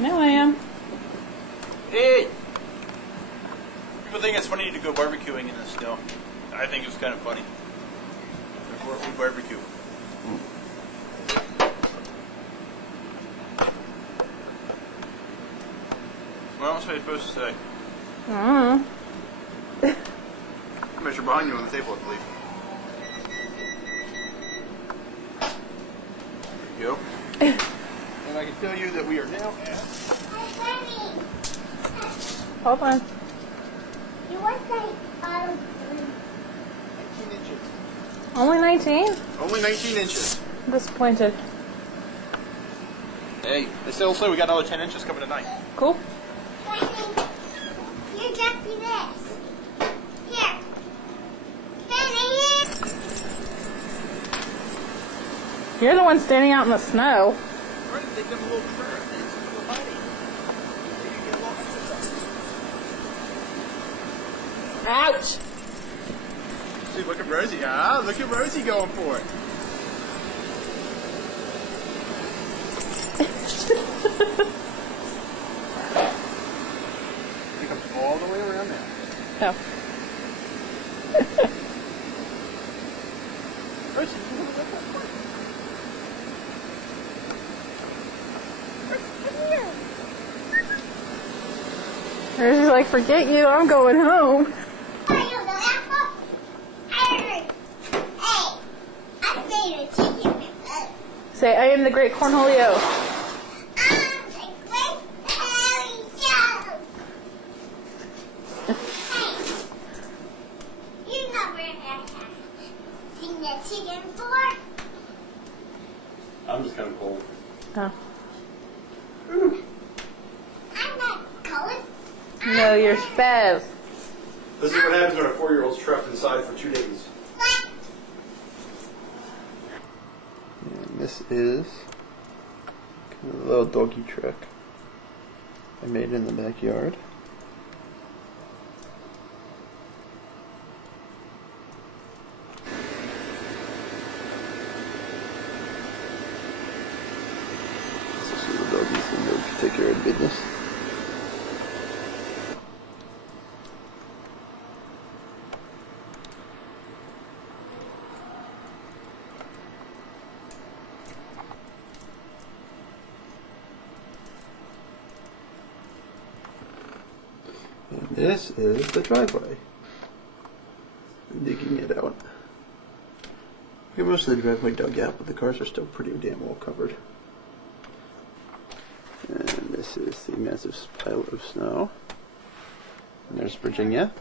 No, I am. Hey! People think it's funny to go barbecuing in the snow. I think it's kind of funny. Before we barbecue. What else am I supposed to say? Mm. Measure behind you on the table, I believe. There you go. And I can tell you that we are now at... Hold on. You want like 19 inches. Only 19? Only 19 inches. I'm disappointed. Hey, they still say we got another 10 inches coming tonight. Cool. Here, Jack, do this. Here. You're the one standing out in the snow. We're going to take them a little further. It's a little funny. Maybe get a little exercise. Ouch! See, look at Rosie. Ah, look at Rosie going for it. It comes all the way around now. Oh. Rosie, you want to look that part? Rosie's like, forget you, I'm going home. Say, I am the great Cornholio. I'm just kind of cold. Oh. I'm not cold. No, you're spaz. This is what happens when a 4-year-old's trapped inside for 2 days. And this is kind of a little doggy trick I made in the backyard. So see the doggies and they'll take care of the business. And this is the driveway. I'm digging it out. We got most of the driveway dug out, but the cars are still pretty damn well covered. And this is the massive pile of snow. And there's Virginia.